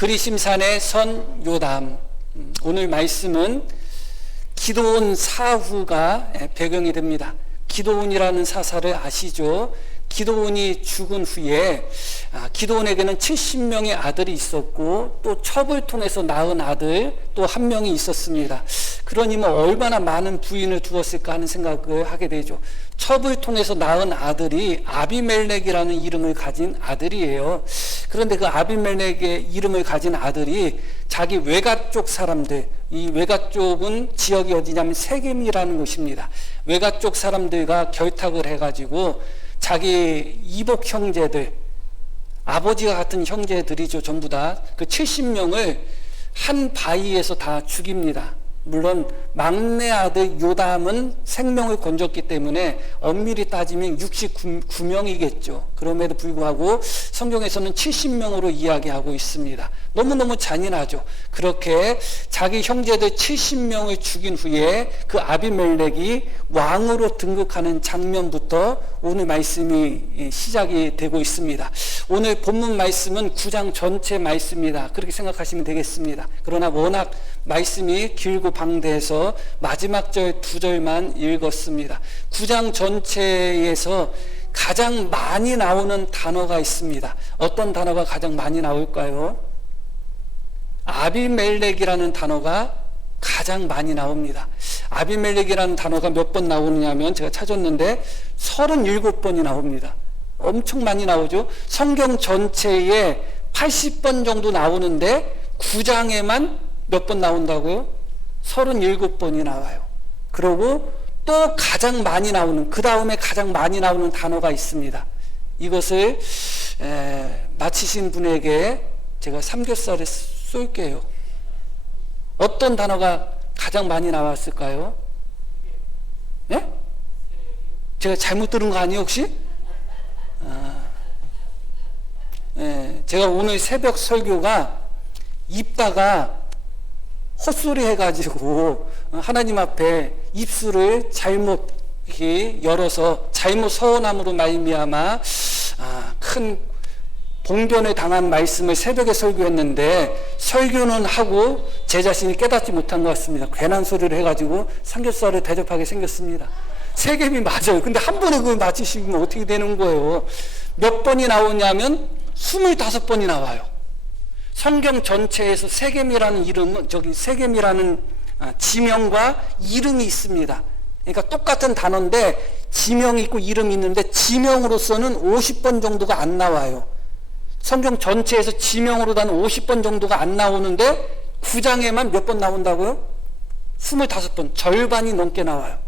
그리심산의 선 요담. 오늘 말씀은 기드온 사후가 배경이 됩니다. 기드온이라는 사사를 아시죠? 기드온이 죽은 후에 기드온에게는 70명의 아들이 있었고 또 첩을 통해서 낳은 아들 또 한 명이 있었습니다. 그러니 얼마나 많은 부인을 두었을까 하는 생각을 하게 되죠. 첩을 통해서 낳은 아들이 아비멜렉이라는 이름을 가진 아들이에요. 그런데 그 아비멜렉의 이름을 가진 아들이 자기 외가 쪽 사람들, 이 외가 쪽은 지역이 어디냐면 세겜이라는 곳입니다. 외가 쪽 사람들과 결탁을 해가지고 자기 이복 형제들, 아버지와 같은 형제들이죠. 전부 다 그 70명을 한 바위에서 다 죽입니다. 물론 막내 아들 요담은 생명을 건졌기 때문에 엄밀히 따지면 69명이겠죠. 그럼에도 불구하고 성경에서는 70명으로 이야기하고 있습니다. 너무너무 잔인하죠. 그렇게 자기 형제들 70명을 죽인 후에 그 아비멜렉이 왕으로 등극하는 장면부터 오늘 말씀이 시작이 되고 있습니다. 오늘 본문 말씀은 9장 전체 말씀이다. 그렇게 생각하시면 되겠습니다. 그러나 워낙 말씀이 길고 방대해서 마지막 절 2절만 읽었습니다. 9장 전체에서 가장 많이 나오는 단어가 있습니다. 어떤 단어가 가장 많이 나올까요? 아비멜렉이라는 단어가 가장 많이 나옵니다. 아비멜렉이라는 단어가 몇 번 나오느냐면 제가 찾았는데 37번이 나옵니다. 엄청 많이 나오죠. 성경 전체에 80번 정도 나오는데 9장에만 몇 번 나온다고요? 37번이 나와요. 그리고 또 가장 많이 나오는, 그 다음에 가장 많이 나오는 단어가 있습니다. 이것을 마치신 분에게 제가 삼겹살을 쏠게요. 어떤 단어가 가장 많이 나왔을까요? 네? 제가 잘못 들은 거 아니에요 혹시? 제가 오늘 새벽 설교가 입다가 헛소리 해가지고 하나님 앞에 입술을 잘못 열어서 잘못 서원함으로 말미암아 큰 봉변을 당한 말씀을 새벽에 설교했는데 설교는 하고 제 자신이 깨닫지 못한 것 같습니다. 괜한 소리를 해가지고 삼겹살을 대접하게 생겼습니다. 세겜이 맞아요. 근데 한 번에 그걸 맞히시면 어떻게 되는 거예요? 몇 번이 나오냐면 25번이 나와요. 성경 전체에서 세겜이라는 이름은 세겜이라는 지명과 이름이 있습니다. 그러니까 똑같은 단어인데 지명이 있고 이름이 있는데 지명으로서는 50번 정도가 안 나와요. 성경 전체에서 지명으로 단 50번 정도가 안 나오는데 9장에만 몇 번 나온다고요? 25번, 절반이 넘게 나와요.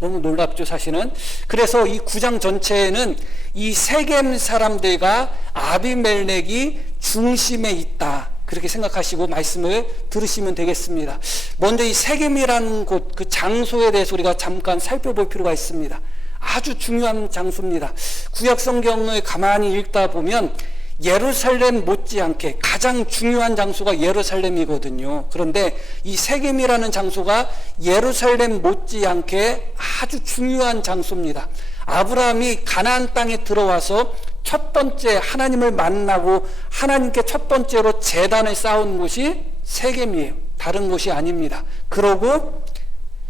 너무 놀랍죠, 사실은. 그래서 이 9장 전체에는 이 세겜 사람들과 아비멜렉이 중심에 있다. 그렇게 생각하시고 말씀을 들으시면 되겠습니다. 먼저 이 세겜이라는 곳, 그 장소에 대해서 우리가 잠깐 살펴볼 필요가 있습니다. 아주 중요한 장소입니다. 구약 성경을 가만히 읽다 보면 예루살렘 못지않게 가장 중요한 장소가 예루살렘이거든요. 그런데 이 세겜이라는 장소가 예루살렘 못지않게 아주 중요한 장소입니다. 아브라함이 가나안 땅에 들어와서 첫 번째 하나님을 만나고 하나님께 첫 번째로 제단을 쌓은 곳이 세겜이에요. 다른 곳이 아닙니다. 그러고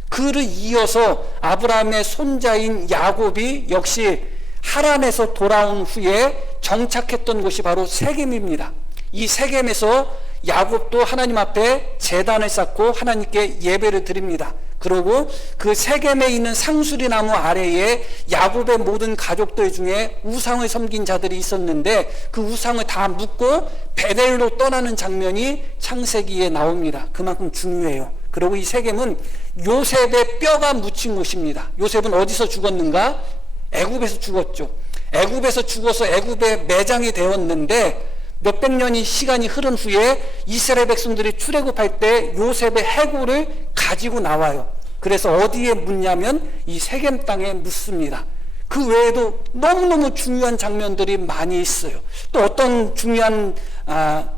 그를 이어서 아브라함의 손자인 야곱이 역시 하란에서 돌아온 후에 정착했던 곳이 바로 세겜입니다. 이 세겜에서 야곱도 하나님 앞에 제단을 쌓고 하나님께 예배를 드립니다. 그리고 그 세겜에 있는 상수리 나무 아래에 야곱의 모든 가족들 중에 우상을 섬긴 자들이 있었는데 그 우상을 다 묶고 베델로 떠나는 장면이 창세기에 나옵니다. 그만큼 중요해요. 그리고 이 세겜은 요셉의 뼈가 묻힌 곳입니다. 요셉은 어디서 죽었는가? 애굽에서 죽었죠. 애굽에서 죽어서 애굽에 매장이 되었는데 몇백 년이 시간이 흐른 후에 이스라엘 백성들이 출애굽할 때 요셉의 해골을 가지고 나와요. 그래서 어디에 묻냐면 이 세겜 땅에 묻습니다. 그 외에도 너무너무 중요한 장면들이 많이 있어요. 또 어떤 중요한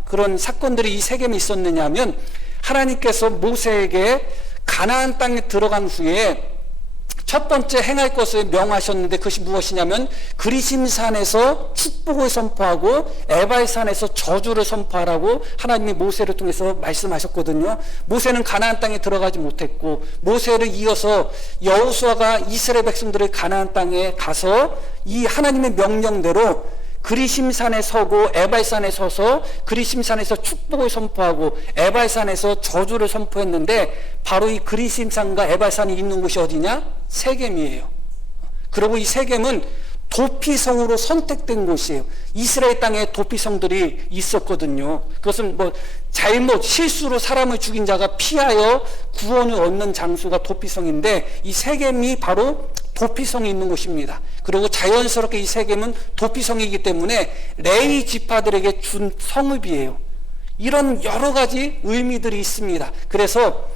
그런 사건들이 이 세겜에 있었느냐면 하나님께서 모세에게 가나안 땅에 들어간 후에 첫 번째 행할 것을 명하셨는데 그것이 무엇이냐면 그리심산에서 축복을 선포하고 에바의 산에서 저주를 선포하라고 하나님이 모세를 통해서 말씀하셨거든요. 모세는 가나안 땅에 들어가지 못했고 모세를 이어서 여호수아가 이스라엘 백성들을 가나안 땅에 가서 이 하나님의 명령대로 그리심산에 서고 에바의 산에 서서 그리심산에서 축복을 선포하고 에바의 산에서 저주를 선포했는데 바로 이 그리심산과 에바의 산이 있는 곳이 어디냐? 세겜이에요. 그리고 이 세겜은 도피성으로 선택된 곳이에요. 이스라엘 땅에 도피성들이 있었거든요. 그것은 뭐 잘못 실수로 사람을 죽인 자가 피하여 구원을 얻는 장소가 도피성인데 이 세겜이 바로 도피성이 있는 곳입니다. 그리고 자연스럽게 이 세겜은 도피성이기 때문에 레위 지파들에게 준 성읍이에요. 이런 여러 가지 의미들이 있습니다. 그래서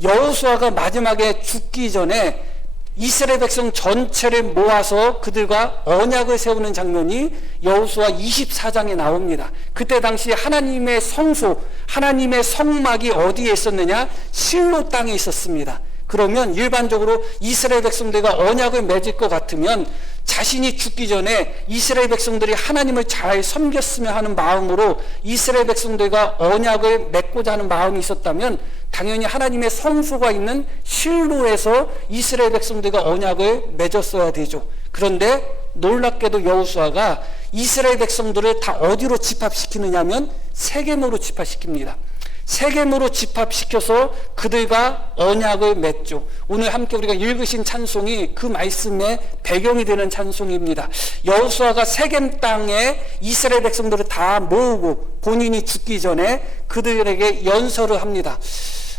여호수아가 마지막에 죽기 전에 이스라엘 백성 전체를 모아서 그들과 언약을 세우는 장면이 여호수아 24장에 나옵니다. 그때 당시 하나님의 성소, 하나님의 성막이 어디에 있었느냐? 실로 땅에 있었습니다. 그러면 일반적으로 이스라엘 백성들과 언약을 맺을 것 같으면 자신이 죽기 전에 이스라엘 백성들이 하나님을 잘 섬겼으면 하는 마음으로 이스라엘 백성들과 언약을 맺고자 하는 마음이 있었다면 당연히 하나님의 성소가 있는 실로에서 이스라엘 백성들과 언약을 맺었어야 되죠. 그런데 놀랍게도 여호수아가 이스라엘 백성들을 다 어디로 집합시키느냐면 세겜으로 집합시킵니다. 세겜으로 집합시켜서 그들과 언약을 맺죠. 오늘 함께 우리가 읽으신 찬송이 그 말씀의 배경이 되는 찬송입니다. 여호수아가 세겜 땅에 이스라엘 백성들을 다 모으고 본인이 죽기 전에 그들에게 연설을 합니다.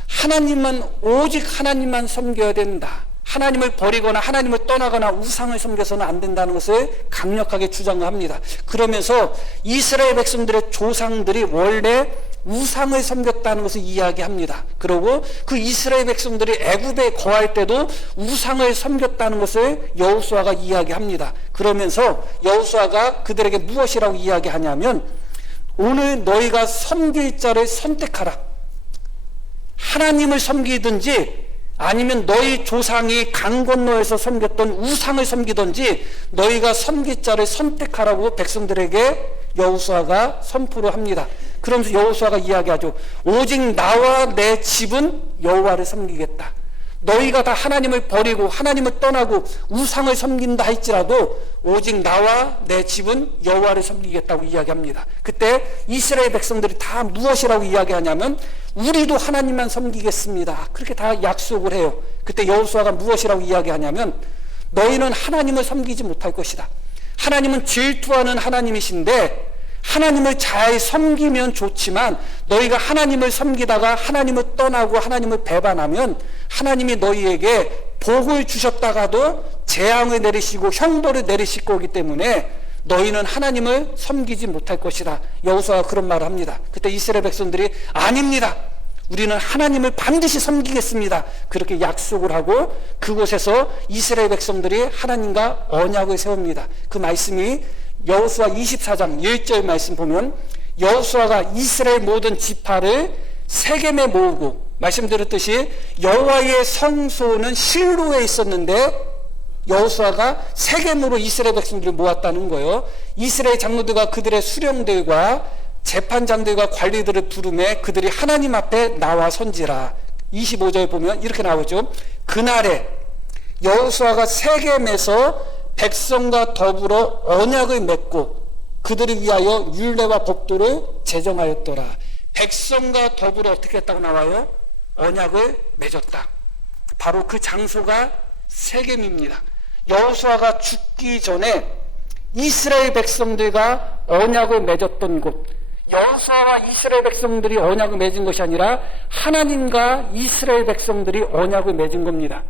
하나님만, 오직 하나님만 섬겨야 된다. 하나님을 버리거나 하나님을 떠나거나 우상을 섬겨서는 안 된다는 것을 강력하게 주장합니다. 그러면서 이스라엘 백성들의 조상들이 원래 우상을 섬겼다는 것을 이야기합니다. 그리고 그 이스라엘 백성들이 애굽에 거할 때도 우상을 섬겼다는 것을 여호수아가 이야기합니다. 그러면서 여호수아가 그들에게 무엇이라고 이야기하냐면 오늘 너희가 섬길 자를 선택하라. 하나님을 섬기든지 아니면 너희 조상이 강 건너에서 섬겼던 우상을 섬기든지 너희가 섬길 자를 선택하라고 백성들에게 여호수아가 선포를 합니다. 그러면서 여호수아가 이야기하죠. 오직 나와 내 집은 여호와를 섬기겠다. 너희가 다 하나님을 버리고 하나님을 떠나고 우상을 섬긴다 할지라도 오직 나와 내 집은 여호와를 섬기겠다고 이야기합니다. 그때 이스라엘 백성들이 다 무엇이라고 이야기하냐면 우리도 하나님만 섬기겠습니다. 그렇게 다 약속을 해요. 그때 여호수아가 무엇이라고 이야기하냐면 너희는 하나님을 섬기지 못할 것이다. 하나님은 질투하는 하나님이신데 하나님을 잘 섬기면 좋지만 너희가 하나님을 섬기다가 하나님을 떠나고 하나님을 배반하면 하나님이 너희에게 복을 주셨다가도 재앙을 내리시고 형벌을 내리실 거기 때문에 너희는 하나님을 섬기지 못할 것이다. 여호수아가 그런 말을 합니다. 그때 이스라엘 백성들이 아닙니다. 우리는 하나님을 반드시 섬기겠습니다. 그렇게 약속을 하고 그곳에서 이스라엘 백성들이 하나님과 언약을 세웁니다. 그 말씀이 여호수아 24장 1절 말씀 보면 여호수아가 이스라엘 모든 지파를 세겜에 모으고 말씀드렸듯이 여호와의 성소는 실로에 있었는데 여호수아가 세겜으로 이스라엘 백성들을 모았다는 거예요. 이스라엘 장로들과 그들의 수령들과 재판장들과 관리들을 부르매 그들이 하나님 앞에 나와 선지라. 25절 보면 이렇게 나오죠. 그날에 여호수아가 세겜에서 백성과 더불어 언약을 맺고 그들을 위하여 율례와 법도를 제정하였더라. 백성과 더불어 어떻게 했다고 나와요? 언약을 맺었다. 바로 그 장소가 세겜입니다. 여호수아가 죽기 전에 이스라엘 백성들과 언약을 맺었던 곳, 여호수아와 이스라엘 백성들이 언약을 맺은 것이 아니라 하나님과 이스라엘 백성들이 언약을 맺은 겁니다.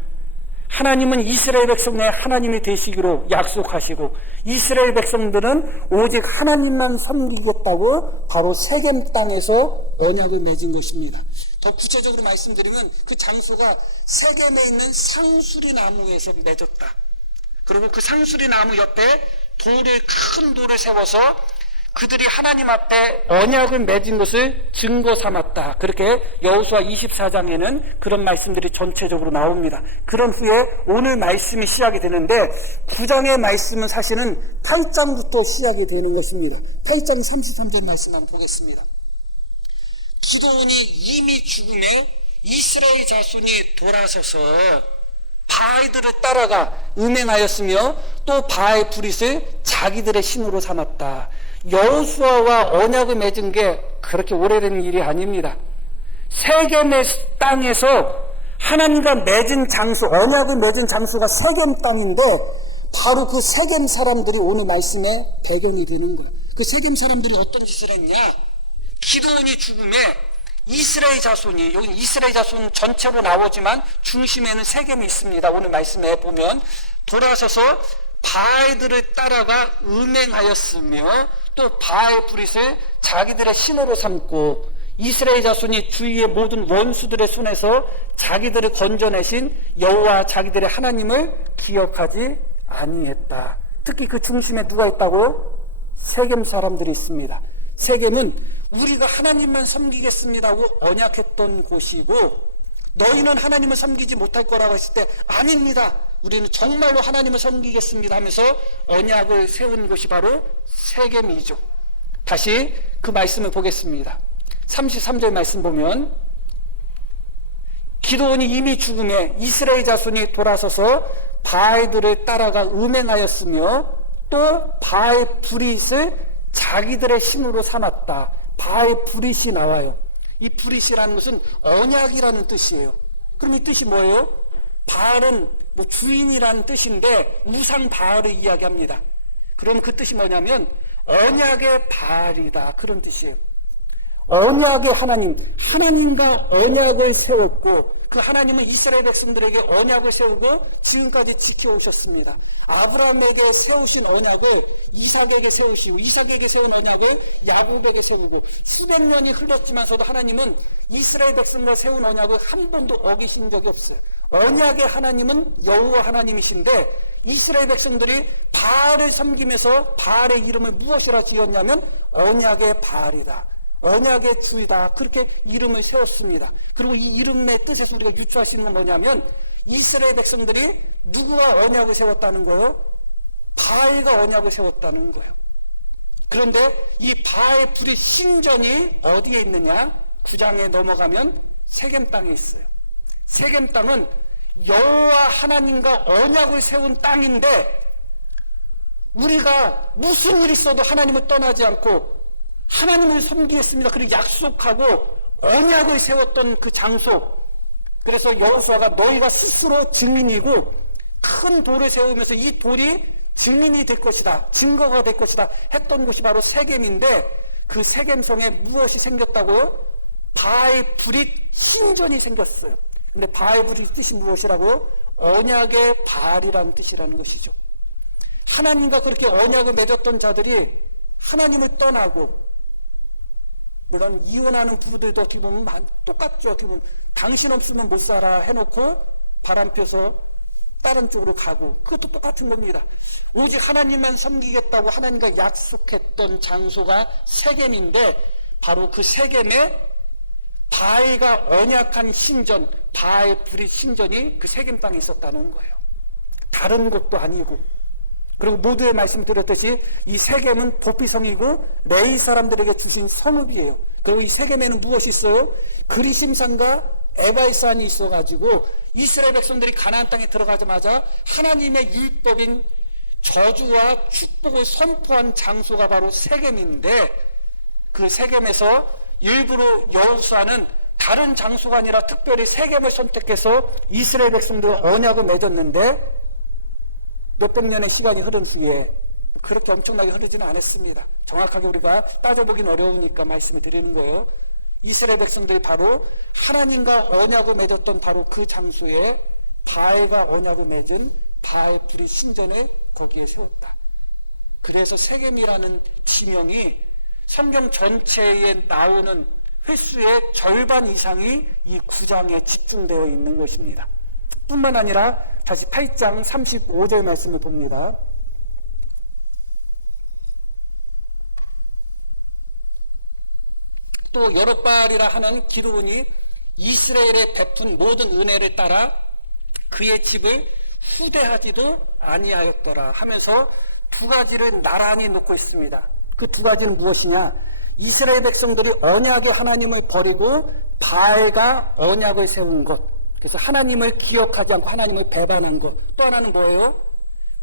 하나님은 이스라엘 백성의 하나님이 되시기로 약속하시고 이스라엘 백성들은 오직 하나님만 섬기겠다고 바로 세겜 땅에서 언약을 맺은 것입니다. 더 구체적으로 말씀드리면 그 장소가 세겜에 있는 상수리 나무에서 맺었다. 그리고 그 상수리 나무 옆에 큰 돌을 세워서 그들이 하나님 앞에 언약을 맺은 것을 증거 삼았다. 그렇게 여호수아 24장에는 그런 말씀들이 전체적으로 나옵니다. 그런 후에 오늘 말씀이 시작이 되는데 9장의 말씀은 사실은 8장부터 시작이 되는 것입니다. 8장 33절 말씀 한번 보겠습니다. 기드온이 이미 죽음에 이스라엘 자손이 돌아서서 바알들을 따라가 음행하였으며 또 바알 브릿을 자기들의 신으로 삼았다. 여호수아와 언약을 맺은 게 그렇게 오래된 일이 아닙니다. 세겜의 땅에서 하나님과 맺은 장소, 언약을 맺은 장소가 세겜 땅인데 바로 그 세겜 사람들이 오늘 말씀의 배경이 되는 거예요. 그 세겜 사람들이 어떤 짓을 했냐? 기드온이 죽음에 이스라엘 자손이, 여기 이스라엘 자손 전체로 나오지만 중심에는 세겜이 있습니다. 오늘 말씀에 보면 돌아서서 바알들을 따라가 음행하였으며 또 바알 브릿을 자기들의 신으로 삼고 이스라엘 자손이 주위의 모든 원수들의 손에서 자기들을 건져내신 여호와 자기들의 하나님을 기억하지 아니했다. 특히 그 중심에 누가 있다고? 세겜 사람들이 있습니다. 세겜은 우리가 하나님만 섬기겠습니다 하고 언약했던 곳이고, 너희는 하나님을 섬기지 못할 거라고 했을 때 아닙니다, 우리는 정말로 하나님을 섬기겠습니다 하면서 언약을 세운 곳이 바로 세겜이죠. 다시 그 말씀을 보겠습니다. 33절 말씀 보면 기드온이 이미 죽음에 이스라엘 자손이 돌아서서 바알들을 따라가 음행하였으며 또 바알 브릿을 자기들의 신으로 삼았다. 바알 브릿이 나와요. 이 브릿이라는 것은 언약이라는 뜻이에요. 그럼 이 뜻이 뭐예요? 바알은 뭐 주인이라는 뜻인데 우상 바알을 이야기합니다. 그럼 그 뜻이 뭐냐면 언약의 바알이다, 그런 뜻이에요. 언약의 하나님, 하나님과 언약을 세웠고 그 하나님은 이스라엘 백성들에게 언약을 세우고 지금까지 지켜오셨습니다. 아브라함에게 세우신 언약을 이삭에게 세우시고 이삭에게 세운 언약을 야곱에게 세우고 수백 년이 흘렀지만서도 하나님은 이스라엘 백성과 세운 언약을 한 번도 어기신 적이 없어요. 언약의 하나님은 여호와 하나님이신데 이스라엘 백성들이 바알을 섬기면서 바알의 이름을 무엇이라 지었냐면 언약의 바알이다, 언약의 주이다, 그렇게 이름을 세웠습니다. 그리고 이 이름의 뜻에서 우리가 유추할 수 있는 건 뭐냐면 이스라엘 백성들이 누구와 언약을 세웠다는 거예요? 바알과 언약을 세웠다는 거예요. 그런데 이 바알 브릿 신전이 어디에 있느냐? 9장에 넘어가면 세겜 땅에 있어요. 세겜 땅은 여호와 하나님과 언약을 세운 땅인데 우리가 무슨 일이 있어도 하나님을 떠나지 않고 하나님을 섬기겠습니다, 그리고 약속하고 언약을 세웠던 그 장소. 그래서 여호수아가 너희가 스스로 증인이고 큰 돌을 세우면서 이 돌이 증인이 될 것이다, 증거가 될 것이다 했던 곳이 바로 세겜인데 그 세겜성에 무엇이 생겼다고요? 바알 브릿 신전이 생겼어요. 근데 바알 브릿 뜻이 무엇이라고요? 언약의 바알이라는 뜻이라는 것이죠. 하나님과 그렇게 언약을 맺었던 자들이 하나님을 떠나고, 물론 이혼하는 부부들도 어떻게 보면 똑같죠. 어떻게 보면 당신 없으면 못 살아 해놓고 바람 펴서 다른 쪽으로 가고, 그것도 똑같은 겁니다. 오직 하나님만 섬기겠다고 하나님과 약속했던 장소가 세겜인데 바로 그 세겜에 바알과 언약한 신전, 바알 브릿 신전이 그 세겜 땅에 있었다는 거예요. 다른 곳도 아니고. 그리고 모두의 말씀 드렸듯이 이 세겜은 도피성이고 레위 사람들에게 주신 성읍이에요. 그리고 이 세겜에는 무엇이 있어요? 그리심산과 에발산이 있어가지고 이스라엘 백성들이 가나안 땅에 들어가자마자 하나님의 율법인 저주와 축복을 선포한 장소가 바로 세겜인데, 그 세겜에서 일부러 여호수아는 다른 장소가 아니라 특별히 세겜을 선택해서 이스라엘 백성들과 언약을 맺었는데 몇백 년의 시간이 흐른 후에 그렇게 엄청나게 흐르지는 않았습니다. 정확하게 우리가 따져보긴 어려우니까 말씀을 드리는 거예요. 이스라엘 백성들이 바로 하나님과 언약을 맺었던 바로 그 장소에 바알과 언약을 맺은 바알 브릿 신전을 거기에 세웠다. 그래서 세겜이라는 지명이 성경 전체에 나오는 횟수의 절반 이상이 이 9장에 집중되어 있는 것입니다. 뿐만 아니라 다시 8장 35절 말씀을 봅니다. 또 여룻발이라 하는 기드온이 이스라엘에 베푼 모든 은혜를 따라 그의 집을 후대하지도 아니하였더라 하면서 두 가지를 나란히 놓고 있습니다. 그 두 가지는 무엇이냐? 이스라엘 백성들이 언약의 하나님을 버리고 바알과 언약을 세운 것, 그래서 하나님을 기억하지 않고 하나님을 배반한 것. 또 하나는 뭐예요?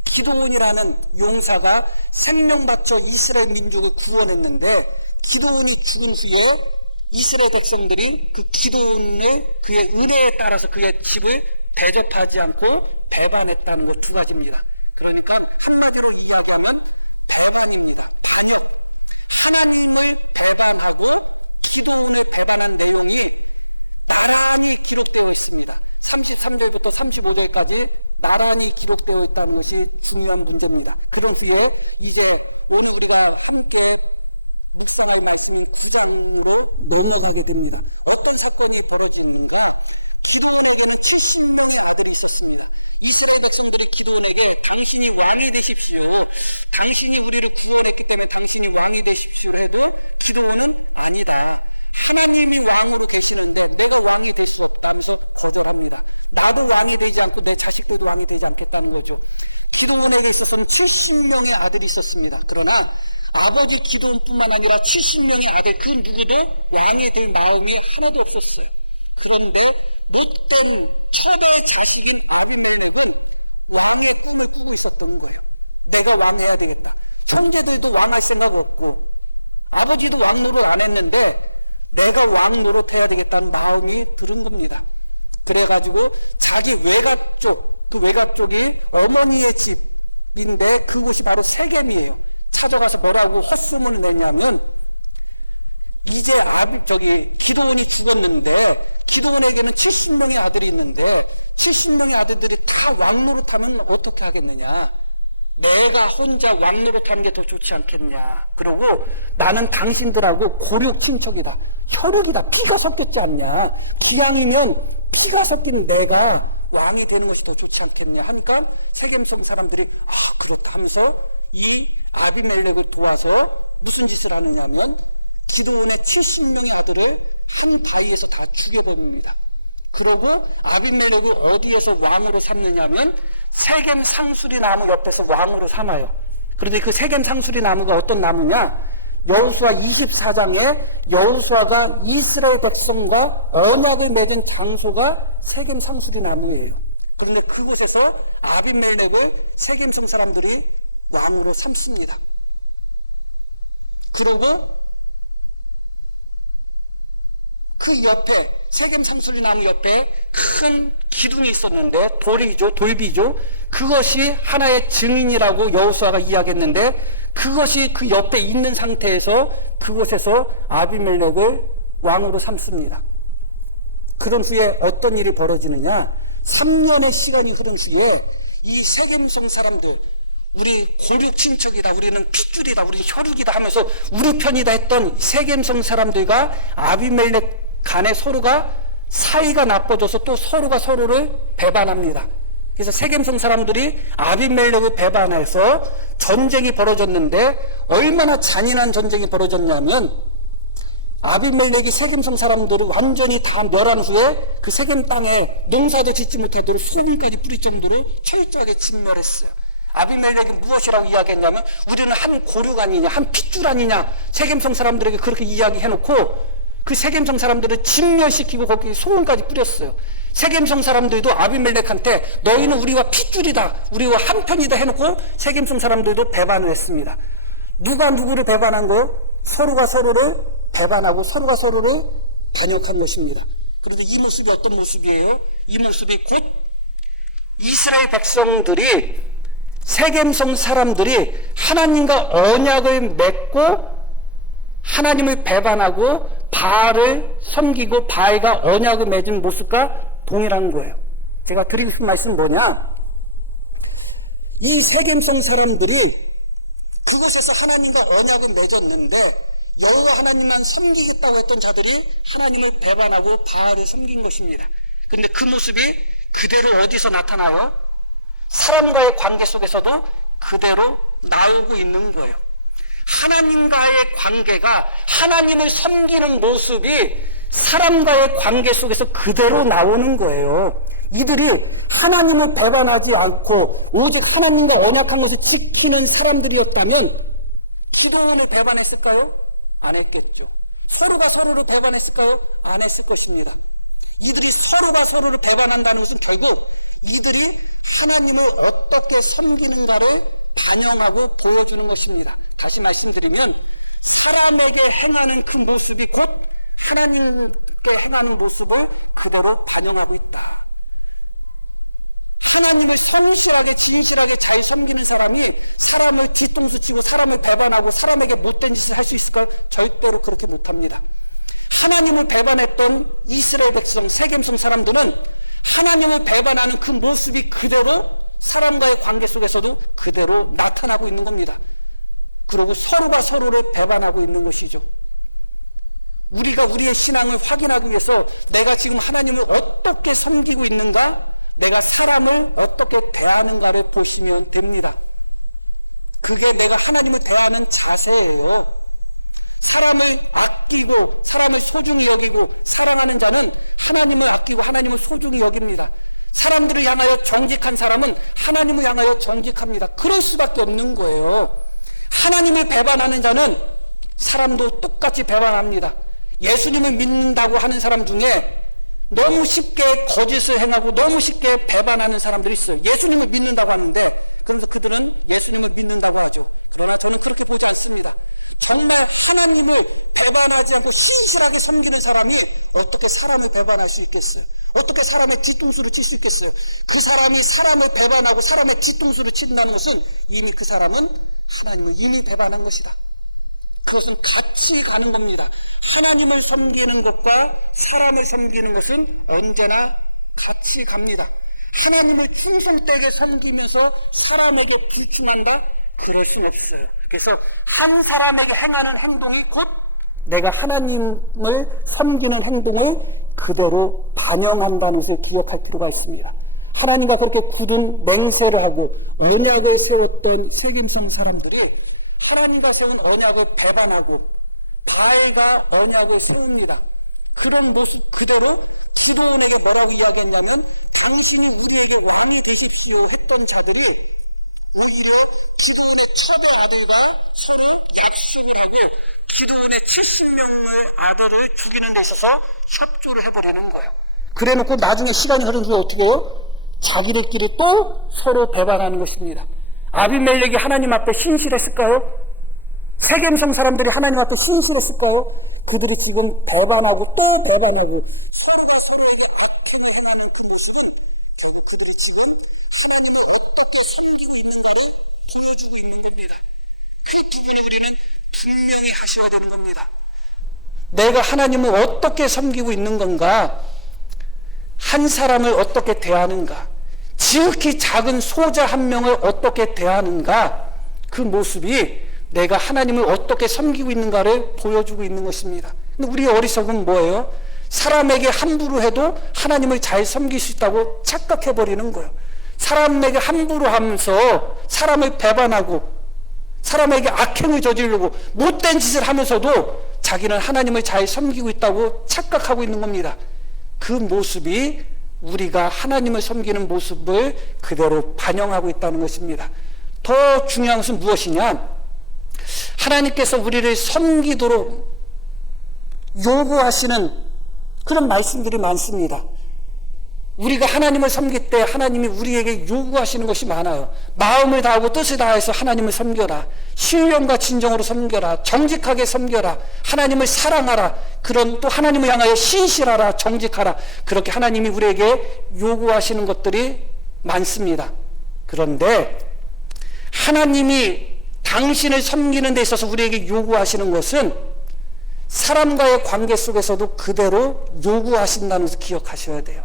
기드온이라는 용사가 생명 바쳐 이스라엘 민족을 구원했는데 기드온이 죽은 후에 이스라엘 백성들이 그 기드온을 그의 은혜에 따라서 그의 집을 대접하지 않고 배반했다는 것 두 가지입니다. 그러니까 한마디로 이야기하면 배반입니다. 반역. 하나님을 배반하고 기드온을 배반한 내용이 나란히 기록되어 있습니다. 33절부터 35절까지 나란히 기록되어 있다는 것이 중요한 문제입니다. 그런 후에 이제 오늘 우리가 함께 묵상할 말씀인 9장으로 넘어가게 됩니다. 어떤 사건이 벌어지는가? 기드온에게는 70명의 아들이 있었습니다. 이스라엘 백성들이 기드온에게 당신이 왕이 되십시오, 당신이 우리를 구원했기 때문에 당신이 왕이 되십시오 해도 기드온은 아니다, 하나님이 왕으로 계시는데 내가 왕이 될 수 없다 하면서 거절합니다. 나도 왕이 되지 않고 내 자식들도 왕이 되지 않겠다는 거죠. 기드온에게 있어서는 70명의 아들이 있었습니다. 그러나 아버지 기드온뿐만 아니라 70명의 아들 그 누구도 왕이 될 마음이 하나도 없었어요. 그런데 못된 첩의 자식인 아비멜렉은 왕의 꿈을 꾸고 있었던 거예요. 내가 왕해야 되겠다. 형제들도 왕할 생각 없고 아버지도 왕 노릇 안 했는데 내가 왕 노릇해야 되겠다는 마음이 들은 겁니다. 그래가지고 자기 외가 쪽, 그 외가 쪽이 어머니의 집인데 그곳이 바로 세겜이에요. 찾아가서 뭐라고 헛소문을 냈냐면 이제 기드온이 죽었는데 기드온에게는 70명의 아들이 있는데 70명의 아들들이 다 왕노릇하면 어떻게 하겠느냐, 내가 혼자 왕노릇하는 게 더 좋지 않겠냐, 그러고 나는 당신들하고 고륙 친척이다, 혈육이다, 피가 섞였지 않냐, 기왕이면 피가 섞인 내가 왕이 되는 것이 더 좋지 않겠냐 하니까 세겜성 사람들이 그렇다 하면서 이 아비멜렉을 도와서 무슨 짓을 하느냐면 기드온의 70명의 아들을 한 바위에서 다 죽여버립니다. 그러고 아비멜렉을 어디에서 왕으로 삼느냐면 세겜 상수리 나무 옆에서 왕으로 삼아요. 그런데 그 세겜 상수리 나무가 어떤 나무냐? 여호수아 24장에 여호수아가 이스라엘 백성과 언약을 맺은 장소가 세겜 상수리 나무예요. 그런데 그곳에서 아비멜렉을 세겜성 사람들이 왕으로 삼습니다. 그러고 그 옆에 세겜 상수리 나무 옆에 큰 기둥이 있었는데 돌비죠. 그것이 하나의 증인이라고 여호수아가 이야기했는데 그것이 그 옆에 있는 상태에서 그곳에서 아비멜렉을 왕으로 삼습니다. 그런 후에 어떤 일이 벌어지느냐? 3년의 시간이 흐른 후에 이 세겜성 사람들, 우리 고륙 친척이다, 우리는 핏줄이다, 우리는 혈육이다 하면서 우리 편이다 했던 세겜성 사람들과 아비멜렉 간에 서로가 사이가 나빠져서 또 서로가 서로를 배반합니다. 그래서 세겜성 사람들이 아비멜렉을 배반해서 전쟁이 벌어졌는데 얼마나 잔인한 전쟁이 벌어졌냐면 아비멜렉이 세겜성 사람들을 완전히 다 멸한 후에 그 세겜 땅에 농사도 짓지 못하도록 소금까지 뿌릴 정도로 철저하게 진멸했어요. 아비멜렉이 무엇이라고 이야기했냐면 우리는 한 고륙 아니냐, 한 핏줄 아니냐, 세겜성 사람들에게 그렇게 이야기해놓고 그 세겜성 사람들을 진멸시키고 거기 소금까지 뿌렸어요. 세겜성 사람들도 아비멜렉한테 너희는 우리와 핏줄이다, 우리와 한편이다 해놓고 세겜성 사람들도 배반을 했습니다. 누가 누구를 배반한 거요? 서로가 서로를 배반하고 서로가 서로를 반역한 것입니다. 그런데 이 모습이 어떤 모습이에요? 이 모습이 곧 이스라엘 백성들이, 세겜성 사람들이 하나님과 언약을 맺고 하나님을 배반하고 바알을 섬기고 바알과 언약을 맺은 모습과 동일한 거예요. 제가 드리고 싶은 말씀은 뭐냐? 이 세겜성 사람들이 그곳에서 하나님과 언약을 맺었는데 여호와 하나님만 섬기겠다고 했던 자들이 하나님을 배반하고 바알을 섬긴 것입니다. 그런데 그 모습이 그대로 어디서 나타나요? 사람과의 관계 속에서도 그대로 나오고 있는 거예요. 하나님과의 관계가, 하나님을 섬기는 모습이 사람과의 관계 속에서 그대로 나오는 거예요. 이들이 하나님을 배반하지 않고 오직 하나님과 언약한 것을 지키는 사람들이었다면 기도원을 배반했을까요? 안 했겠죠. 서로가 서로를 배반했을까요? 안 했을 것입니다. 이들이 서로가 서로를 배반한다는 것은 결국 이들이 하나님을 어떻게 섬기는가를 반영하고 보여주는 것입니다. 다시 말씀드리면 사람에게 행하는 그 모습이 곧 하나님께 행하는 모습을 그대로 반영하고 있다. 하나님을 성실하게 진실하게 잘 섬기는 사람이 사람을 뒤통수 치고 사람을 배반하고 사람에게 못된 짓을 할 수 있을까요? 절대로 그렇게 못합니다. 하나님을 배반했던 이스라엘 백성, 세겜성 사람들은 하나님을 배반하는 그 모습이 그대로 사람과의 관계 속에서도 그대로 나타나고 있는 겁니다. 그리고 서로가 서로를 배반하고 있는 것이죠. 우리가 우리의 신앙을 확인하기 위해서 내가 지금 하나님을 어떻게 섬기고 있는가, 내가 사람을 어떻게 대하는가를 보시면 됩니다. 그게 내가 하나님을 대하는 자세예요. 사람을 아끼고 사람을 소중히 여기고 사랑하는 자는 하나님을 아끼고 하나님을 소중히 여깁니다. 사람들을 향하여 정직한 사람은 하나님을 향하여 정직합니다. 그럴 수밖에 없는 거예요. 하나님을 배반하는 자는 사람도 똑같이 배반합니다. 예수님을 믿는다고 하는 사람 중에 너무 쉽게 거짓을 행하고 너무 쉽게 배반하는 사람들이 있어요. 예수님을 믿는다고 하는데, 그러면서 그들은 예수님을 믿는다고 하죠. 그러나 저는 그렇게 보지 않습니다. 정말 하나님을 배반하지 않고 신실하게 섬기는 사람이 어떻게 사람을 배반할 수 있겠어요? 어떻게 사람의 뒤통수를 칠 수 있겠어요? 그 사람이 사람을 배반하고 사람의 뒤통수를 친다는 것은 이미 그 사람은 하나님을 이미 배반한 것이다. 그것은 같이 가는 겁니다. 하나님을 섬기는 것과 사람을 섬기는 것은 언제나 같이 갑니다. 하나님을 충성되게 섬기면서 사람에게 불충한다? 그럴 순 없어요. 그래서 한 사람에게 행하는 행동이 곧 내가 하나님을 섬기는 행동을 그대로 반영한다는 것을 기억할 필요가 있습니다. 하나님과 그렇게 굳은 맹세를 하고 언약을 세웠던 세겜성 사람들이 하나님과 세운 언약을 배반하고 바알과 언약을 세웁니다. 그런 모습 그대로 기도원에게 뭐라고 이야기했냐면, 당신이 우리에게 왕이 되십시오 했던 자들이 오히려 기도원의 첩의 아들과 서로 약속을 하고 기도원의 70명의 아들을 죽이는 데 있어서 협조를 해버리는 거예요. 그래놓고 나중에 시간이 흐른 후에 어떻게 해요? 자기들끼리 또 서로 배반하는 것입니다. 아비멜렉이 하나님 앞에 신실했을까요? 세겜성 사람들이 하나님 앞에 신실했을까요? 그들이 지금 배반하고 또 배반하고 서로가 서로에게 악행을 행하는 그 모습은 결국 그들이 지금 하나님을 어떻게 섬기고 있는가를 보여주고 있는 겁니다. 그 부분을 우리는 분명히 하셔야 되는 겁니다. 내가 하나님을 어떻게 섬기고 있는 건가? 한 사람을 어떻게 대하는가? 지극히 작은 소자 한 명을 어떻게 대하는가? 그 모습이 내가 하나님을 어떻게 섬기고 있는가를 보여주고 있는 것입니다. 근데 우리의 어리석은 뭐예요? 사람에게 함부로 해도 하나님을 잘 섬길 수 있다고 착각해버리는 거예요. 사람에게 함부로 하면서 사람을 배반하고 사람에게 악행을 저지르고 못된 짓을 하면서도 자기는 하나님을 잘 섬기고 있다고 착각하고 있는 겁니다. 그 모습이 우리가 하나님을 섬기는 모습을 그대로 반영하고 있다는 것입니다. 더 중요한 것은 무엇이냐? 하나님께서 우리를 섬기도록 요구하시는 그런 말씀들이 많습니다. 우리가 하나님을 섬길 때 하나님이 우리에게 요구하시는 것이 많아요. 마음을 다하고 뜻을 다해서 하나님을 섬겨라. 신령과 진정으로 섬겨라. 정직하게 섬겨라. 하나님을 사랑하라. 그런 또 하나님을 향하여 신실하라. 정직하라. 그렇게 하나님이 우리에게 요구하시는 것들이 많습니다. 그런데 하나님이 당신을 섬기는 데 있어서 우리에게 요구하시는 것은 사람과의 관계 속에서도 그대로 요구하신다는 것을 기억하셔야 돼요.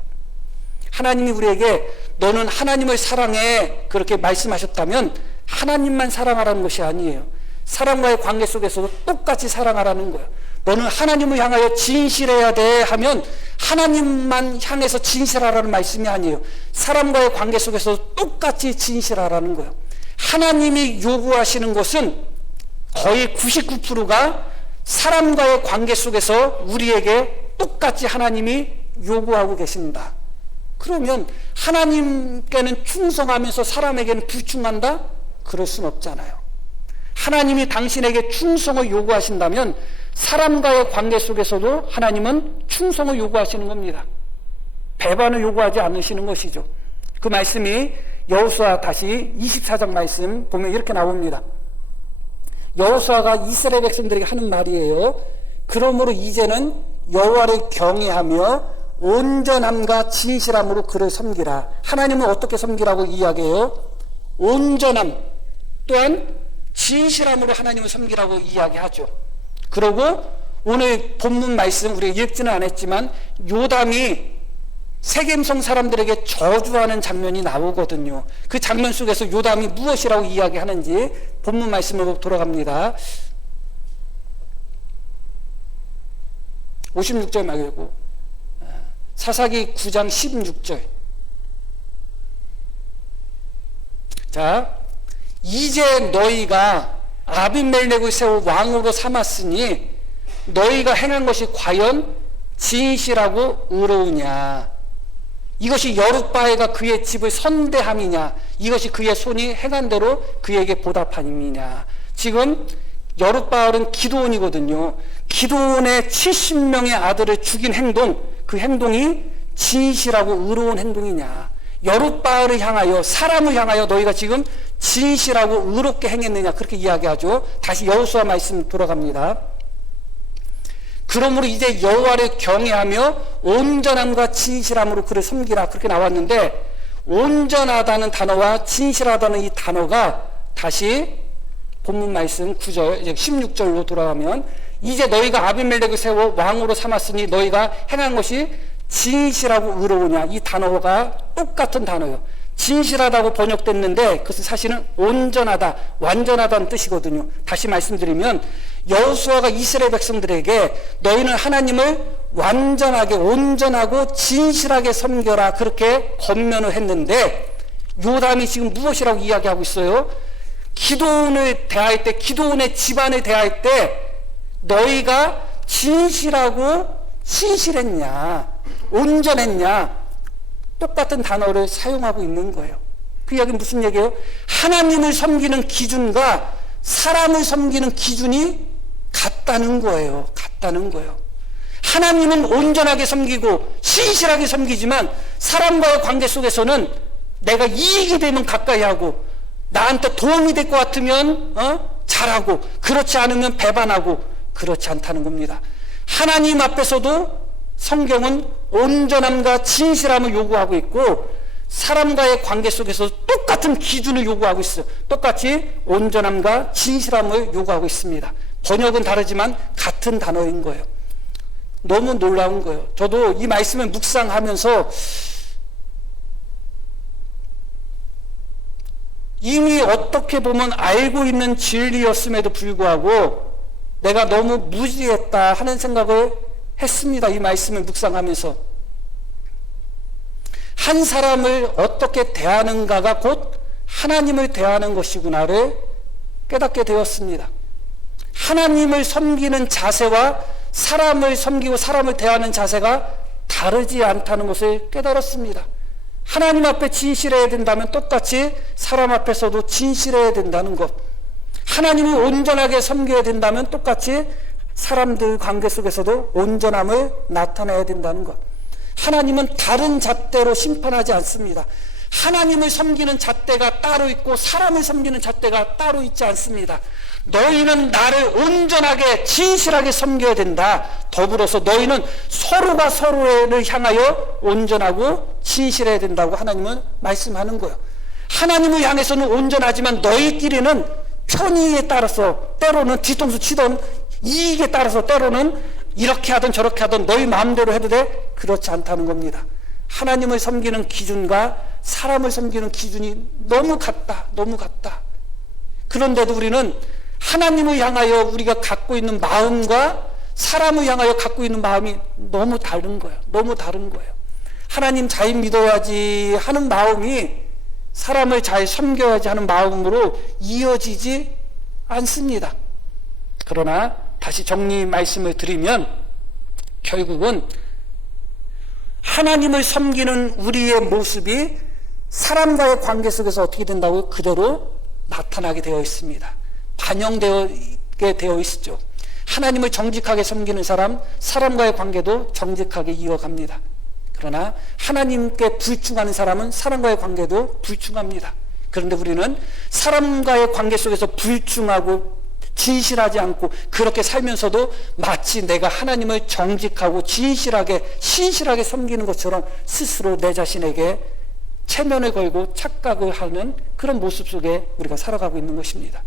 하나님이 우리에게 너는 하나님을 사랑해 그렇게 말씀하셨다면 하나님만 사랑하라는 것이 아니에요. 사람과의 관계 속에서도 똑같이 사랑하라는 거예요. 너는 하나님을 향하여 진실해야 돼 하면 하나님만 향해서 진실하라는 말씀이 아니에요. 사람과의 관계 속에서도 똑같이 진실하라는 거예요. 하나님이 요구하시는 것은 거의 99%가 사람과의 관계 속에서 우리에게 똑같이 하나님이 요구하고 계신다. 그러면 하나님께는 충성하면서 사람에게는 불충한다? 그럴 순 없잖아요. 하나님이 당신에게 충성을 요구하신다면 사람과의 관계 속에서도 하나님은 충성을 요구하시는 겁니다. 배반을 요구하지 않으시는 것이죠. 그 말씀이 여호수아 다시 24장 말씀 보면 이렇게 나옵니다. 여호수아가 이스라엘 백성들에게 하는 말이에요. 그러므로 이제는 여호와를 경외하며 온전함과 진실함으로 그를 섬기라. 하나님은 어떻게 섬기라고 이야기해요? 온전함 또한 진실함으로 하나님을 섬기라고 이야기하죠. 그리고 오늘 본문 말씀 우리가 읽지는 않았지만 요담이 세겜성 사람들에게 저주하는 장면이 나오거든요. 그 장면 속에서 요담이 무엇이라고 이야기하는지 본문 말씀으로 돌아갑니다. 56절 말고 사사기 9장 16절. 자, 이제 너희가 아비멜렉을 세워 왕으로 삼았으니 너희가 행한 것이 과연 진실하고 의로우냐? 이것이 여룻바알가 그의 집을 선대함이냐? 이것이 그의 손이 행한 대로 그에게 보답함이냐? 지금 여룻바알은 기드온이거든요. 기드온의 70명의 아들을 죽인 행동, 그 행동이 진실하고 의로운 행동이냐? 여룻바알을 향하여, 사람을 향하여 너희가 지금 진실하고 의롭게 행했느냐? 그렇게 이야기하죠. 다시 여호수아 말씀 돌아갑니다. 그러므로 이제 여호와를 경외하며 온전함과 진실함으로 그를 섬기라. 그렇게 나왔는데 온전하다는 단어와 진실하다는 이 단어가 다시 본문 말씀 9절, 이제 16절로 돌아가면 이제 너희가 아비멜렉을 세워 왕으로 삼았으니 너희가 행한 것이 진실하고 의로우냐? 이 단어가 똑같은 단어예요. 진실하다고 번역됐는데 그것은 사실은 온전하다, 완전하다는 뜻이거든요. 다시 말씀드리면 여호수아가 이스라엘 백성들에게 너희는 하나님을 완전하게, 온전하고 진실하게 섬겨라 그렇게 권면을 했는데 요담이 지금 무엇이라고 이야기하고 있어요? 기드온을 대할 때, 기드온의 집안을 대할 때 너희가 진실하고 신실했냐, 온전했냐, 똑같은 단어를 사용하고 있는 거예요. 그 이야기는 무슨 얘기예요? 하나님을 섬기는 기준과 사람을 섬기는 기준이 같다는 거예요. 같다는 거예요. 하나님은 온전하게 섬기고 신실하게 섬기지만 사람과의 관계 속에서는 내가 이익이 되면 가까이 하고 나한테 도움이 될 것 같으면 잘하고 그렇지 않으면 배반하고 그렇지 않다는 겁니다. 하나님 앞에서도 성경은 온전함과 진실함을 요구하고 있고 사람과의 관계 속에서 똑같은 기준을 요구하고 있어요. 똑같이 온전함과 진실함을 요구하고 있습니다. 번역은 다르지만 같은 단어인 거예요. 너무 놀라운 거예요. 저도 이 말씀을 묵상하면서 이미 어떻게 보면 알고 있는 진리였음에도 불구하고 내가 너무 무지했다 하는 생각을 했습니다. 이 말씀을 묵상하면서 한 사람을 어떻게 대하는가가 곧 하나님을 대하는 것이구나를 깨닫게 되었습니다. 하나님을 섬기는 자세와 사람을 섬기고 사람을 대하는 자세가 다르지 않다는 것을 깨달았습니다. 하나님 앞에 진실해야 된다면 똑같이 사람 앞에서도 진실해야 된다는 것, 하나님을 온전하게 섬겨야 된다면 똑같이 사람들 관계 속에서도 온전함을 나타내야 된다는 것. 하나님은 다른 잣대로 심판하지 않습니다. 하나님을 섬기는 잣대가 따로 있고 사람을 섬기는 잣대가 따로 있지 않습니다. 너희는 나를 온전하게 진실하게 섬겨야 된다. 더불어서 너희는 서로가 서로를 향하여 온전하고 진실해야 된다고 하나님은 말씀하는 거예요. 하나님을 향해서는 온전하지만 너희끼리는 편의에 따라서 때로는 뒤통수 치던 이익에 따라서 때로는 이렇게 하든 저렇게 하든 너희 마음대로 해도 돼? 그렇지 않다는 겁니다. 하나님을 섬기는 기준과 사람을 섬기는 기준이 너무 같다. 너무 같다. 그런데도 우리는 하나님을 향하여 우리가 갖고 있는 마음과 사람을 향하여 갖고 있는 마음이 너무 다른 거예요. 너무 다른 거예요. 하나님 잘 믿어야지 하는 마음이 사람을 잘 섬겨야지 하는 마음으로 이어지지 않습니다. 그러나 다시 정리 말씀을 드리면 결국은 하나님을 섬기는 우리의 모습이 사람과의 관계 속에서 어떻게 된다고요? 그대로 나타나게 되어 있습니다. 반영되게 되어 있죠. 하나님을 정직하게 섬기는 사람, 사람과의 관계도 정직하게 이어갑니다. 그러나 하나님께 불충하는 사람은 사람과의 관계도 불충합니다. 그런데 우리는 사람과의 관계 속에서 불충하고 진실하지 않고 그렇게 살면서도 마치 내가 하나님을 정직하고 진실하게 신실하게 섬기는 것처럼 스스로 내 자신에게 체면을 걸고 착각을 하는 그런 모습 속에 우리가 살아가고 있는 것입니다.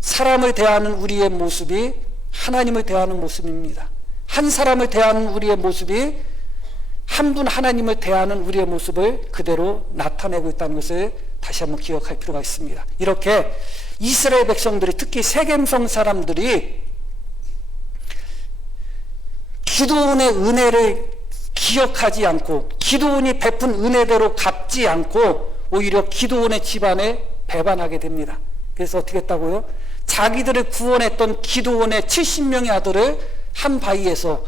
사람을 대하는 우리의 모습이 하나님을 대하는 모습입니다. 한 사람을 대하는 우리의 모습이 한 분 하나님을 대하는 우리의 모습을 그대로 나타내고 있다는 것을 다시 한번 기억할 필요가 있습니다. 이렇게 이스라엘 백성들이, 특히 세겜성 사람들이 기드온의 은혜를 기억하지 않고 기드온이 베푼 은혜대로 갚지 않고 오히려 기드온의 집안을 배반하게 됩니다. 그래서 어떻게 했다고요? 자기들을 구원했던 기드온의 70명의 아들을 한 바위에서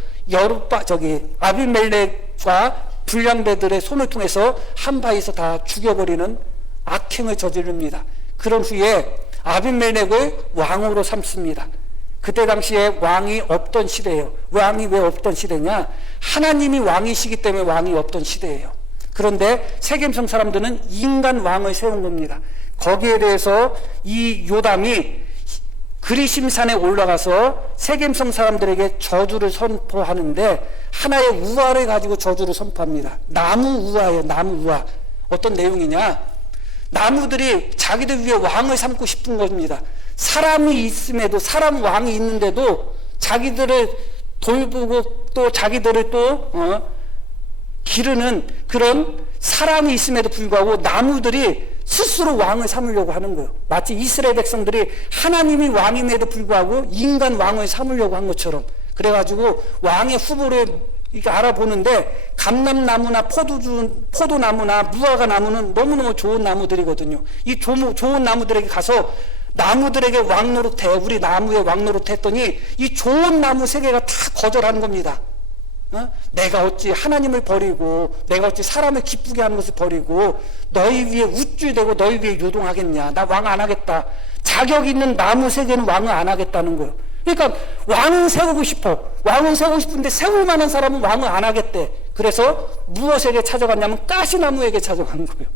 아비멜렉과 불량배들의 손을 통해서 한 바위에서 다 죽여버리는 악행을 저지릅니다. 그런 후에 아비멜렉을 왕으로 삼습니다. 그때 당시에 왕이 없던 시대예요. 왕이 왜 없던 시대냐? 하나님이 왕이시기 때문에 왕이 없던 시대예요. 그런데 세겜성 사람들은 인간 왕을 세운 겁니다. 거기에 대해서 이 요담이 그리심산에 올라가서 세겜성 사람들에게 저주를 선포하는데 하나의 우화를 가지고 저주를 선포합니다. 나무 우화예요. 나무 우화. 어떤 내용이냐? 나무들이 자기들 위에 왕을 삼고 싶은 겁니다. 사람이 있음에도, 사람 왕이 있는데도 자기들을 돌보고 또 자기들을 또 기르는 그런 사람이 있음에도 불구하고 나무들이 스스로 왕을 삼으려고 하는 거예요. 마치 이스라엘 백성들이 하나님이 왕임에도 불구하고 인간 왕을 삼으려고 한 것처럼. 그래가지고 왕의 후보를 이렇게 알아보는데 감람나무나 포도나무나 무화과 나무는 너무너무 좋은 나무들이거든요. 이 좋은 나무들에게 가서 나무들에게 왕 노릇해, 우리 나무에 왕 노릇해 했더니 이 좋은 나무 세 개가 다 거절하는 겁니다. 내가 어찌 하나님을 버리고 내가 어찌 사람을 기쁘게 하는 것을 버리고 너희 위에 우쭐대고 너희 위에 요동하겠냐. 나 왕 안 하겠다. 자격 있는 나무 세 개는 왕을 안 하겠다는 거예요. 그러니까 왕은 세우고 싶어. 왕은 세우고 싶은데 세울 만한 사람은 왕을 안 하겠대. 그래서 무엇에게 찾아갔냐면 가시나무에게 찾아간 거예요.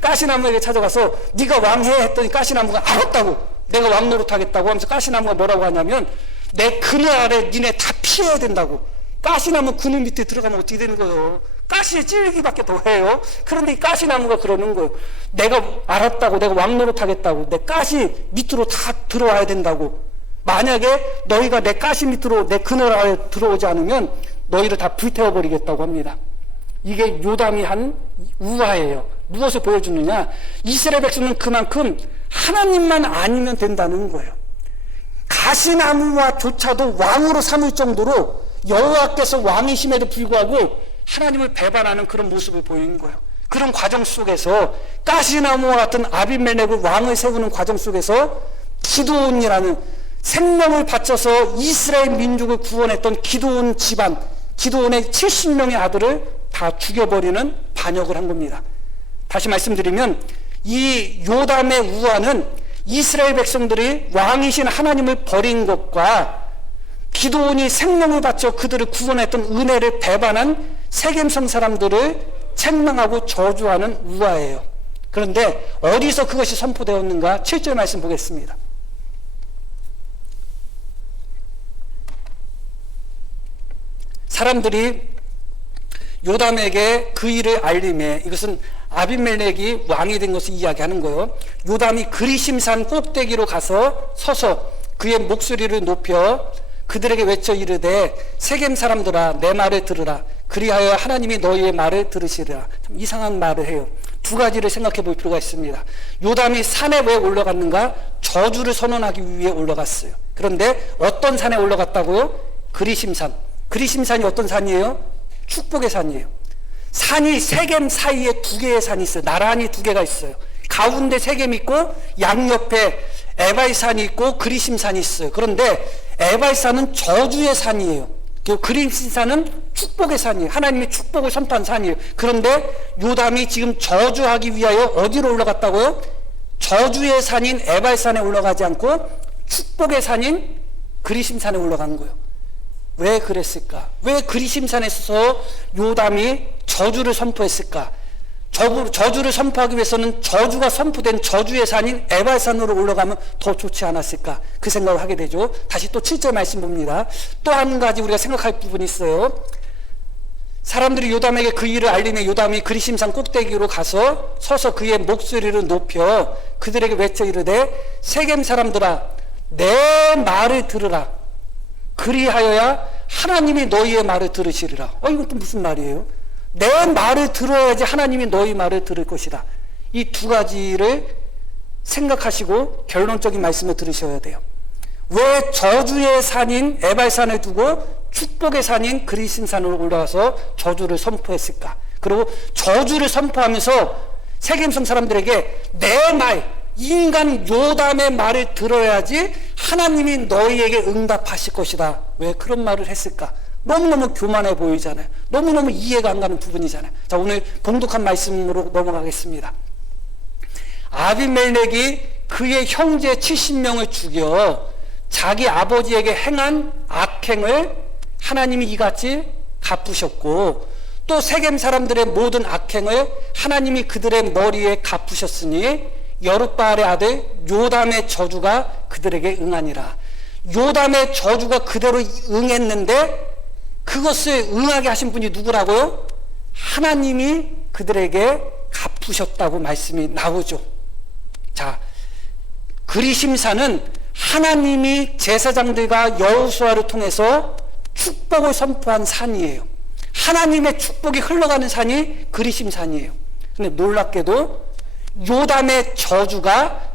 가시나무에게 찾아가서 네가 왕해 했더니 가시나무가 알았다고, 내가 왕 노릇하겠다고 하면서 가시나무가 뭐라고 하냐면 내 그늘 아래 니네 다 피해야 된다고. 가시나무 그늘 밑에 들어가면 어떻게 되는 거예요? 가시에 찔기밖에 더 해요. 그런데 이 가시나무가 그러는 거예요. 내가 알았다고, 내가 왕 노릇하겠다고, 내 가시 밑으로 다 들어와야 된다고. 만약에 너희가 내 가시 밑으로, 내 그늘 아래 들어오지 않으면 너희를 다 불태워버리겠다고 합니다. 이게 요담이 한 우화예요. 무엇을 보여주느냐? 이스라엘 백성은 그만큼 하나님만 아니면 된다는 거예요. 가시나무와 조차도 왕으로 삼을 정도로 여호와께서 왕이심에도 불구하고 하나님을 배반하는 그런 모습을 보이는 거예요. 그런 과정 속에서 가시나무와 같은 아비멜렉을 왕을 세우는 과정 속에서 기드온이라는 생명을 바쳐서 이스라엘 민족을 구원했던 기드온 집안, 기드온의 70명의 아들을 다 죽여버리는 반역을 한 겁니다. 다시 말씀드리면 이 요담의 우화는 이스라엘 백성들이 왕이신 하나님을 버린 것과 기드온이 생명을 바쳐 그들을 구원했던 은혜를 배반한 세겜성 사람들을 책망하고 저주하는 우화예요. 그런데 어디서 그것이 선포되었는가? 7절 말씀 보겠습니다. 사람들이 요담에게 그 일을 알림해, 이것은 아비멜렉이 왕이 된 것을 이야기하는 거예요. 요담이 그리심산 꼭대기로 가서 서서 그의 목소리를 높여 그들에게 외쳐 이르되 세겜 사람들아 내 말을 들으라. 그리하여 하나님이 너희의 말을 들으시리라. 참 이상한 말을 해요. 두 가지를 생각해 볼 필요가 있습니다. 요담이 산에 왜 올라갔는가? 저주를 선언하기 위해 올라갔어요. 그런데 어떤 산에 올라갔다고요? 그리심산. 그리심산이 어떤 산이에요? 축복의 산이에요. 산이 세겜 사이에 두 개의 산이 있어요. 나란히 두 개가 있어요. 가운데 세겜 있고 양옆에 에바의 산이 있고 그리심 산이 있어요. 그런데 에바의 산은 저주의 산이에요. 그리심 산은 축복의 산이에요. 하나님의 축복을 선포한 산이에요. 그런데 요담이 지금 저주하기 위하여 어디로 올라갔다고요? 저주의 산인 에바의 산에 올라가지 않고 축복의 산인 그리심 산에 올라간 거예요. 왜 그랬을까? 왜 그리심 산에 서서 요담이 저주를 선포했을까? 저주를 선포하기 위해서는 저주가 선포된 저주의 산인 에바의 산으로 올라가면 더 좋지 않았을까? 그 생각을 하게 되죠. 다시 또 7절 말씀 봅니다. 또 한 가지 우리가 생각할 부분이 있어요. 사람들이 요담에게 그 일을 알리며 요담이 그리심산 꼭대기로 가서 서서 그의 목소리를 높여 그들에게 외쳐 이르되 세겜 사람들아 내 말을 들으라. 그리하여야 하나님이 너희의 말을 들으시리라. 이건 또 무슨 말이에요? 내 말을 들어야지 하나님이 너희 말을 들을 것이다. 이 두 가지를 생각하시고 결론적인 말씀을 들으셔야 돼요. 왜 저주의 산인 에바의 산을 두고 축복의 산인 그리심 산으로 올라가서 저주를 선포했을까? 그리고 저주를 선포하면서 세겜성 사람들에게 내 말, 인간 요담의 말을 들어야지 하나님이 너희에게 응답하실 것이다. 왜 그런 말을 했을까? 너무너무 교만해 보이잖아요. 너무너무 이해가 안 가는 부분이잖아요. 자, 오늘 봉독한 말씀으로 넘어가겠습니다. 아비멜렉이 그의 형제 70명을 죽여 자기 아버지에게 행한 악행을 하나님이 이같이 갚으셨고 또 세겜 사람들의 모든 악행을 하나님이 그들의 머리에 갚으셨으니 여룻바알의 아들 요담의 저주가 그들에게 응하니라. 요담의 저주가 그대로 응했는데 그것을 응하게 하신 분이 누구라고요? 하나님이 그들에게 갚으셨다고 말씀이 나오죠. 자, 그리심산은 하나님이 제사장들과 여호수아를 통해서 축복을 선포한 산이에요. 하나님의 축복이 흘러가는 산이 그리심산이에요. 근데 놀랍게도 요담의 저주가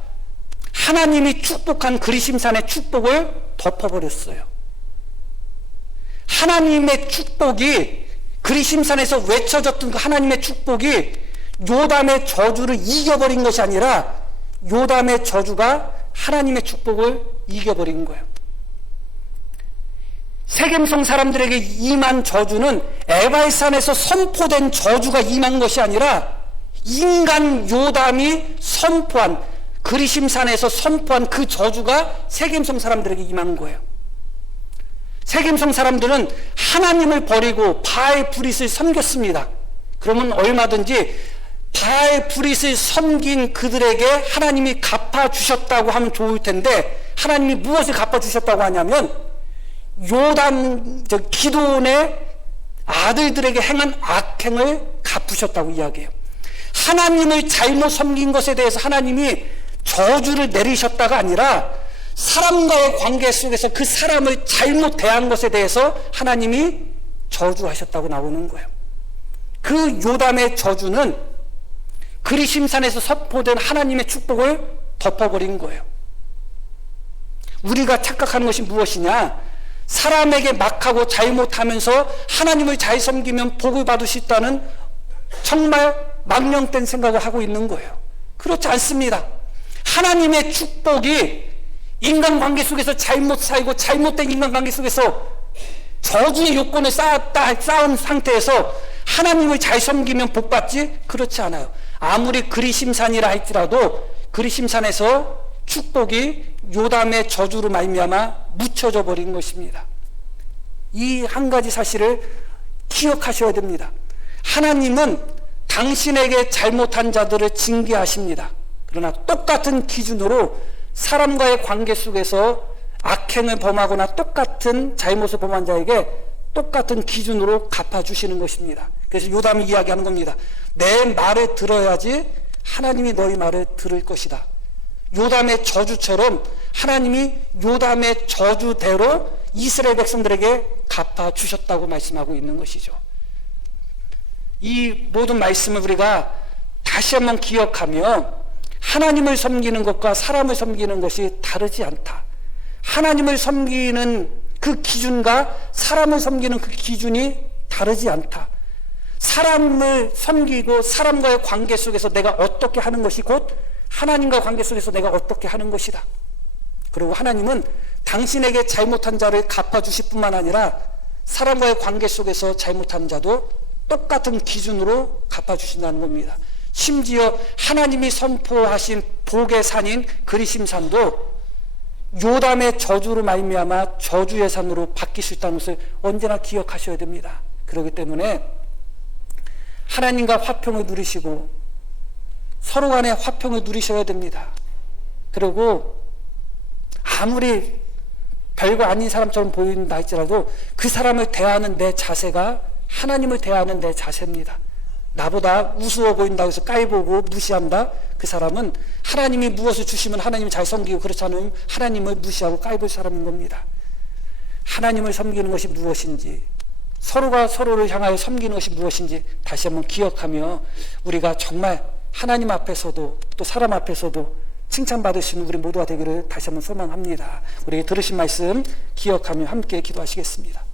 하나님이 축복한 그리심산의 축복을 덮어버렸어요. 하나님의 축복이 그리심산에서 외쳐졌던 그 하나님의 축복이 요담의 저주를 이겨버린 것이 아니라 요담의 저주가 하나님의 축복을 이겨버린 거예요. 세겜성 사람들에게 임한 저주는 에바의 산에서 선포된 저주가 임한 것이 아니라 인간 요담이 선포한 그리심산에서 선포한 그 저주가 세겜성 사람들에게 임한 거예요. 세겜성 사람들은 하나님을 버리고 바알 브릿을 섬겼습니다. 그러면 얼마든지 바알 브릿을 섬긴 그들에게 하나님이 갚아주셨다고 하면 좋을 텐데 하나님이 무엇을 갚아주셨다고 하냐면 요담, 기드온의 아들들에게 행한 악행을 갚으셨다고 이야기해요. 하나님을 잘못 섬긴 것에 대해서 하나님이 저주를 내리셨다가 아니라 사람과의 관계 속에서 그 사람을 잘못 대한 것에 대해서 하나님이 저주하셨다고 나오는 거예요. 그 요담의 저주는 그리심산에서 선포된 하나님의 축복을 덮어버린 거예요. 우리가 착각하는 것이 무엇이냐? 사람에게 막하고 잘못하면서 하나님을 잘 섬기면 복을 받을 수 있다는 정말 망령된 생각을 하고 있는 거예요. 그렇지 않습니다. 하나님의 축복이 인간관계 속에서 잘못 살고 잘못된 인간관계 속에서 저주의 요건을 쌓은 상태에서 하나님을 잘 섬기면 복 받지? 그렇지 않아요. 아무리 그리심산이라 할지라도 그리심산에서 축복이 요담의 저주로 말미암아 묻혀져 버린 것입니다. 이 한 가지 사실을 기억하셔야 됩니다. 하나님은 당신에게 잘못한 자들을 징계하십니다. 그러나 똑같은 기준으로 사람과의 관계 속에서 악행을 범하거나 똑같은 잘못을 범한 자에게 똑같은 기준으로 갚아주시는 것입니다. 그래서 요담이 이야기하는 겁니다. 내 말을 들어야지 하나님이 너희 말을 들을 것이다. 요담의 저주처럼 하나님이 요담의 저주대로 이스라엘 백성들에게 갚아주셨다고 말씀하고 있는 것이죠. 이 모든 말씀을 우리가 다시 한번 기억하며 하나님을 섬기는 것과 사람을 섬기는 것이 다르지 않다. 하나님을 섬기는 그 기준과 사람을 섬기는 그 기준이 다르지 않다. 사람을 섬기고 사람과의 관계 속에서 내가 어떻게 하는 것이 곧 하나님과 관계 속에서 내가 어떻게 하는 것이다. 그리고 하나님은 당신에게 잘못한 자를 갚아주실 뿐만 아니라 사람과의 관계 속에서 잘못한 자도 똑같은 기준으로 갚아주신다는 겁니다. 심지어 하나님이 선포하신 복의 산인 그리심산도 요담의 저주로 말미암아 저주의 산으로 바뀔 수 있다는 것을 언제나 기억하셔야 됩니다. 그렇기 때문에 하나님과 화평을 누리시고 서로 간에 화평을 누리셔야 됩니다. 그리고 아무리 별거 아닌 사람처럼 보인다 할지라도 그 사람을 대하는 내 자세가 하나님을 대하는 내 자세입니다. 나보다 우스워 보인다고 해서 까이보고 무시한다? 그 사람은 하나님이 무엇을 주시면 하나님을 잘 섬기고 그렇지 않으면 하나님을 무시하고 까이볼 사람인 겁니다. 하나님을 섬기는 것이 무엇인지, 서로가 서로를 향하여 섬기는 것이 무엇인지 다시 한번 기억하며 우리가 정말 하나님 앞에서도 또 사람 앞에서도 칭찬받으시는 우리 모두가 되기를 다시 한번 소망합니다. 우리에게 들으신 말씀 기억하며 함께 기도하시겠습니다.